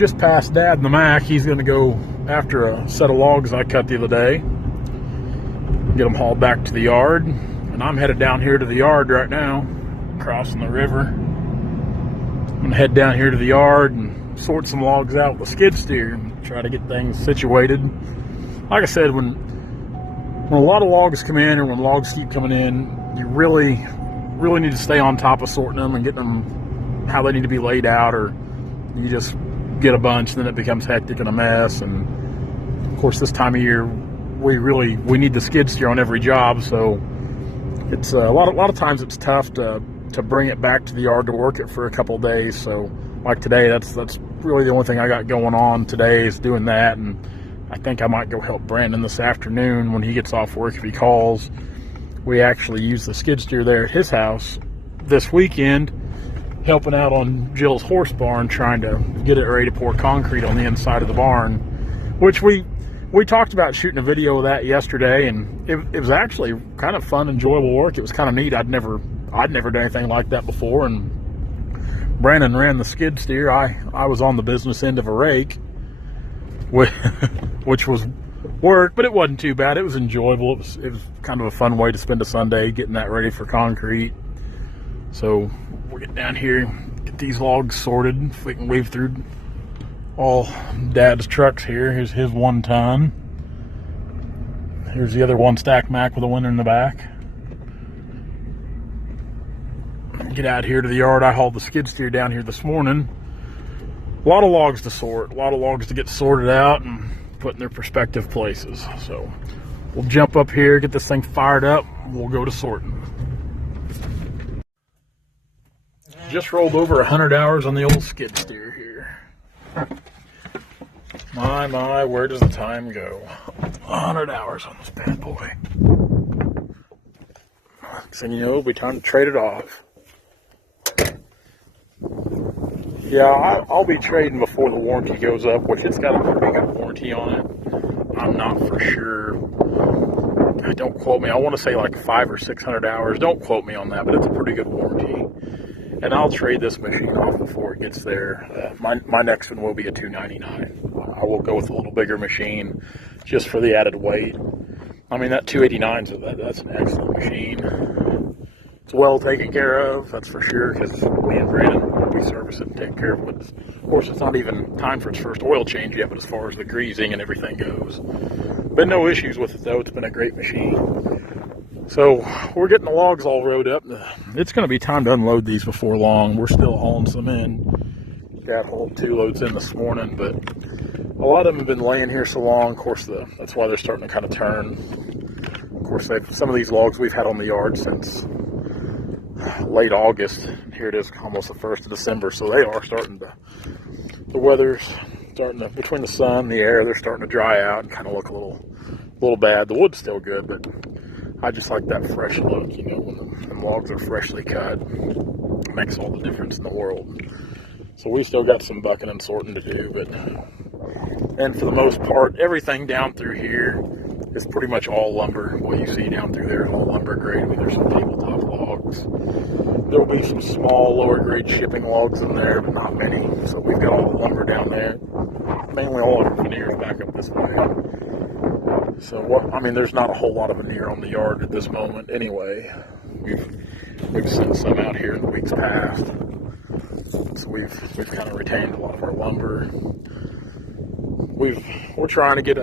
just passed Dad in the Mac. He's going to go after a set of logs I cut the other day, get them hauled back to the yard. And I'm headed down here to the yard right now, crossing the river. I'm going to head down here to the yard and sort some logs out with a skid steer and try to get things situated. Like I said, when a lot of logs come in, or when logs keep coming in, you really need to stay on top of sorting them and getting them how they need to be laid out, or you just get a bunch and then it becomes hectic and a mess. And of course, this time of year, we need the skid steer on every job, so it's a lot of times it's tough to bring it back to the yard to work it for a couple of days. So like today, that's really the only thing I got going on today is doing that. And I think I might go help Brandon this afternoon when he gets off work, if he calls. We actually used the skid steer there at his house this weekend, helping out on Jill's horse barn, trying to get it ready to pour concrete on the inside of the barn, which we talked about shooting a video of that yesterday, and it was actually kind of fun, enjoyable work. It was kind of neat. I'd never done anything like that before, and Brandon ran the skid steer. I was on the business end of a rake, which was work, but it wasn't too bad. It was enjoyable. It was kind of a fun way to spend a Sunday, getting that ready for concrete. So we'll get down here, get these logs sorted. If we can weave through all Dad's trucks here. Here's his 1 ton. Here's the other 1 stack Mac with a winner in the back. Get out here to the yard. I hauled the skid steer down here this morning. A lot of logs to sort, a lot of logs to get sorted out and put in their prospective places. So we'll jump up here, get this thing fired up, and we'll go to sorting. Just rolled over 100 hours on the old skid steer here. My, where does the time go? 100 hours on this bad boy. So you know, it'll be time to trade it off. Yeah, I'll be trading before the warranty goes up, which it's got a pretty good warranty on it. I'm not for sure. Don't quote me. I want to say like 500 or 600 hours. Don't quote me on that, but it's a pretty good warranty. And I'll trade this machine off before it gets there. My next one will be a 299. I will go with a little bigger machine just for the added weight. I mean, that 289, so that's an excellent machine. It's well taken care of, that's for sure, because me and Brandon, we service it and take care of it. Of course, it's not even time for its first oil change yet, but as far as the greasing and everything goes. Been no issues with it, though. It's been a great machine. So we're getting the logs all rode up. It's going to be time to unload these before long. We're still hauling some in. Got hauled 2 loads in this morning, but a lot of them have been laying here so long. Of course, that's why they're starting to kind of turn. Of course, some of these logs we've had on the yard since late August. Here it is, almost the 1st of December, so they are starting to, the weather's starting to, between the sun and the air, they're starting to dry out and kind of look a little bad. The wood's still good, but I just like that fresh look, you know, when the logs are freshly cut. It makes all the difference in the world. So we still got some bucking and sorting to do, and for the most part, everything down through here is pretty much all lumber. What you see down through there is all lumber grade. I mean, there's some tabletop logs. There'll be some small, lower grade shipping logs in there, but not many. So we've got all the lumber down there. Mainly all of our veneers back up this way. So, I mean, there's not a whole lot of veneer on the yard at this moment anyway. We've sent some out here in the weeks past. So we've kind of retained a lot of our lumber. We're trying to get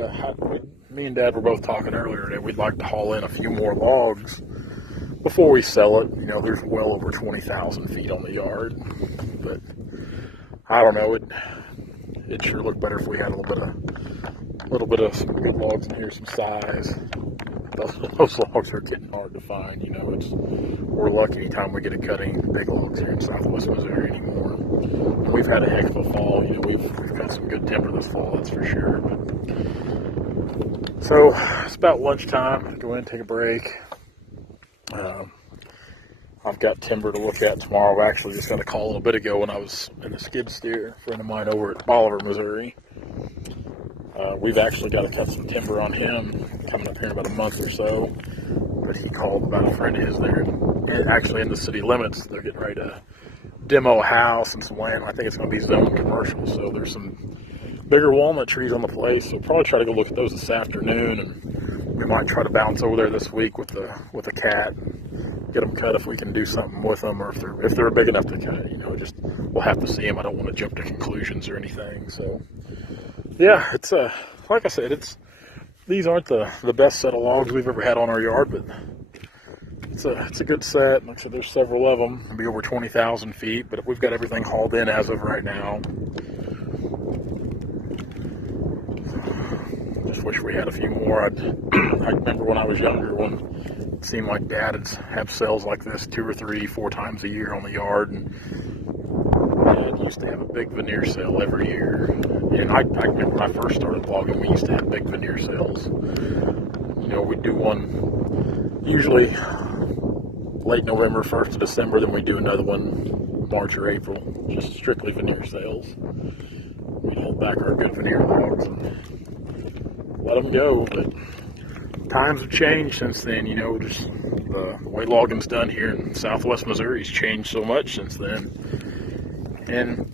me and Dad were both talking earlier today. We'd like to haul in a few more logs before we sell it. You know, there's well over 20,000 feet on the yard, but I don't know. It sure looked better if we had a little bit of some good logs in here, some size. Those logs are getting hard to find. You know, we're lucky anytime we get a cutting big logs here in Southwest Missouri anymore. And we've had a heck of a fall. You know, we've got some good timber this fall, that's for sure. So it's about lunchtime. Go in and take a break. I've got timber to look at tomorrow. I actually just got a call a little bit ago when I was in the skid steer. A friend of mine over at Bolivar, Missouri. We've actually got to cut some timber on him coming up here in about a month or so. But he called about a friend of his there, actually in the city limits. They're getting ready to demo a house and some land. I think it's going to be zoned commercial. So there's some bigger walnut trees on the place. So we'll probably try to go look at those this afternoon, and we might try to bounce over there this week with the cat and get them cut if we can do something with them, or if they're big enough to cut. Just we'll have to see them. I don't want to jump to conclusions or anything. So yeah, it's like I said, these aren't the best set of logs we've ever had on our yard, but it's a good set. Like I said, there's several of them. It'll be over 20,000 feet, but we've got everything hauled in as of right now. Just wish we had a few more. I remember when I was younger, when it seemed like Dad would have sales like this 2 or 3, 4 times a year on the yard, and Dad used to have a big veneer sale every year. And I remember when I first started logging, we used to have big veneer sales. We'd do one usually late November, 1st of December, then we'd do another one March or April, just strictly veneer sales. We'd hold back our good veneer logs and let them go, but times have changed since then. Just the way logging's done here in Southwest Missouri's changed so much since then. And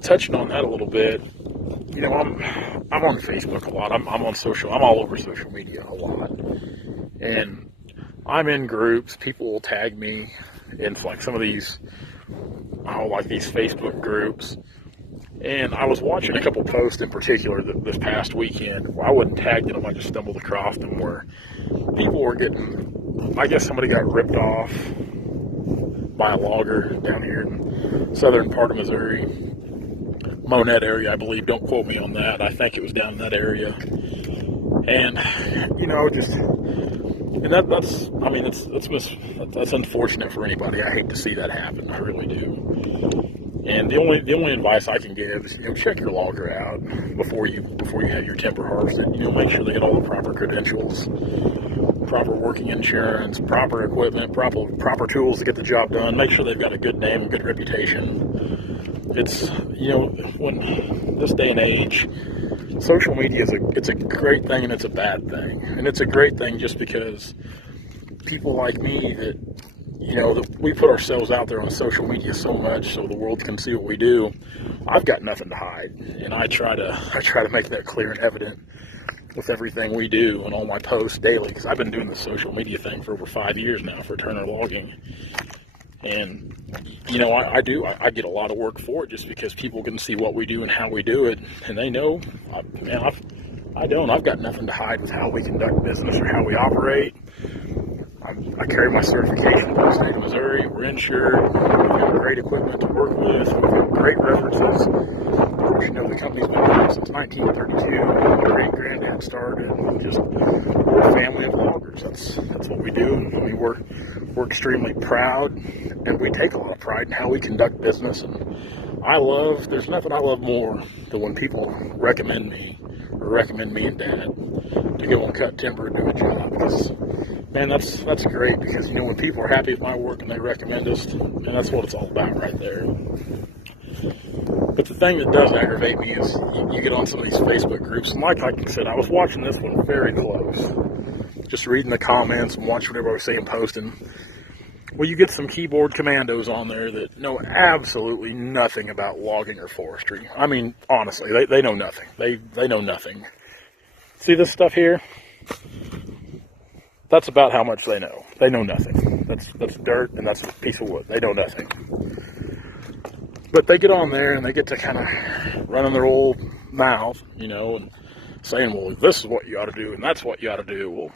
touching on that a little bit, I'm on Facebook a lot. I'm on social. I'm all over social media a lot, and I'm in groups. People will tag me in like some of these, like these Facebook groups. And I was watching a couple posts in particular this past weekend. Well, I wasn't tagged in them. I just stumbled across them where people were getting, I guess somebody got ripped off by a logger down here in southern part of Missouri. Monette area, I believe. Don't quote me on that. I think it was down in that area. And, that's unfortunate for anybody. I hate to see that happen. I really do. And the only advice I can give is, check your logger out before you have your timber harvested. Make sure they get all the proper credentials, proper working insurance, proper equipment, proper tools to get the job done. Make sure they've got a good name and good reputation. It's, when this day and age, social media it's a great thing and it's a bad thing. And it's a great thing just because people like me that we put ourselves out there on social media so much so the world can see what we do. I've got nothing to hide, and I try to make that clear and evident with everything we do and all my posts daily, because I've been doing the social media thing for over 5 years now for Turner Logging. And I get a lot of work for it just because people can see what we do and how we do it, and they know, I've got nothing to hide with how we conduct business or how we operate. I carry my certification for the state of Missouri. We're insured. We've got great equipment to work with. We've got great references. Of course, the company's been around since 1932. My great-granddad started. We're a family of loggers. That's what we do. We're extremely proud, and we take a lot of pride in how we conduct business. And there's nothing I love more than when people recommend me and Dad to go and cut timber and do a job. Because, man, that's great, because when people are happy with my work and they recommend us, and that's what it's all about right there. But the thing that does aggravate me is you get on some of these Facebook groups, and like I said, I was watching this one very close, just reading the comments and watching what everybody was saying, posting. Well, you get some keyboard commandos on there that know absolutely nothing about logging or forestry. I mean, honestly, they know nothing. They know nothing. See this stuff here? That's about how much they know. They know nothing. That's dirt, and that's a piece of wood. They know nothing. But they get on there, and they get to kind of running their old mouth, and saying, well, this is what you ought to do, and that's what you ought to do. Well,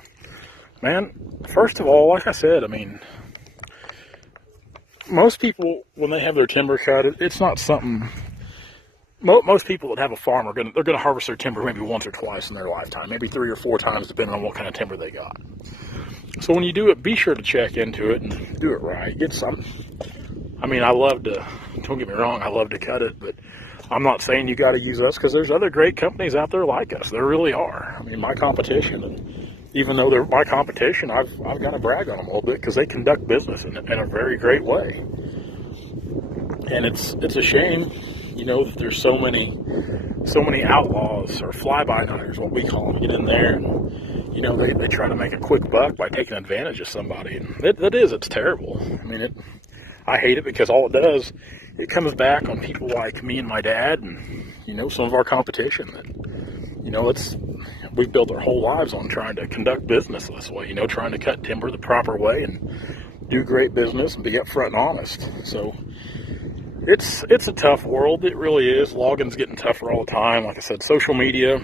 man, first of all, like I said, most people, when they have their timber cut, it's not something. Most people that have a farm they're gonna harvest their timber maybe once or twice in their lifetime, maybe 3 or 4 times, depending on what kind of timber they got. So when you do it, be sure to check into it and do it right. Get some. I love to. Don't get me wrong, I love to cut it, but I'm not saying you got to use us, because there's other great companies out there like us. There really are. My competition, and even though they're my competition, I've got to brag on them a little bit, because they conduct business in a very great way. And it's a shame, that there's so many outlaws or fly-by-nighters, what we call them, get in there and they try to make a quick buck by taking advantage of somebody. And it's terrible. I hate it because all it does, it comes back on people like me and my dad and, some of our competition that, we've built our whole lives on trying to conduct business this way, trying to cut timber the proper way and do great business and be upfront and honest. So it's a tough world. It really is. Logging's getting tougher all the time. Like I said, social media,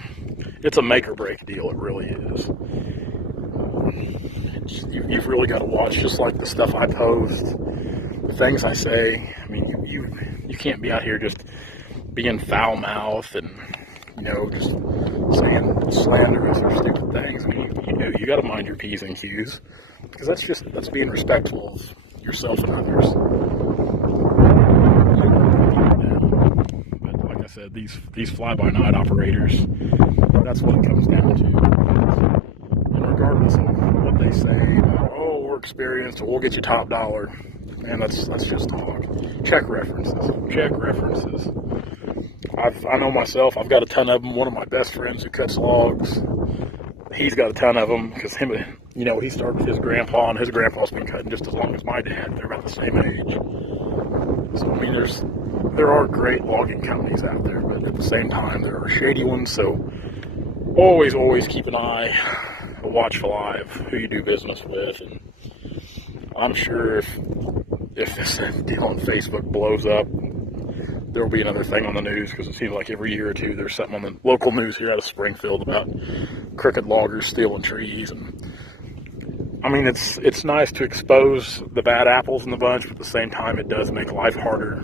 it's a make or break deal. It really is. You've really got to watch, just like the stuff I post, the things I say. I mean, you can't be out here just being foul-mouthed and, just saying slanderous or stupid things. I mean, you got to mind your P's and Q's, because that's being respectful of yourself and others. But like I said, these fly-by-night operators, that's what it comes down to. And regardless of what they say about, oh, we're experienced, we'll get you top dollar, man, that's just talk. Check references. I know myself, I've got a ton of them. One of my best friends who cuts logs, he's got a ton of them, because he started with his grandpa, and his grandpa's been cutting just as long as my dad. They're about the same age. So, I mean, there are great logging companies out there, but at the same time, there are shady ones, so always keep an eye, a watchful eye of who you do business with. And I'm sure if this deal on Facebook blows up, there will be another thing on the news, because it seems like every year or two there's something on the local news here out of Springfield about crooked loggers stealing trees. And I mean, it's nice to expose the bad apples in the bunch, but at the same time it does make life harder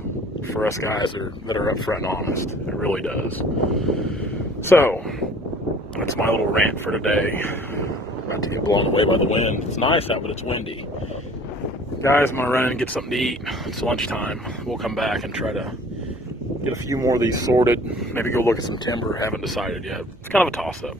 for us guys that are upfront and honest. It really does. So that's my little rant for today. About to get blown away by the wind. It's nice out, but it's windy. Guys, I'm going to run in and get something to eat. It's lunchtime. We'll come back and try to get a few more of these sorted. Maybe go look at some timber. Haven't decided yet. It's kind of a toss-up.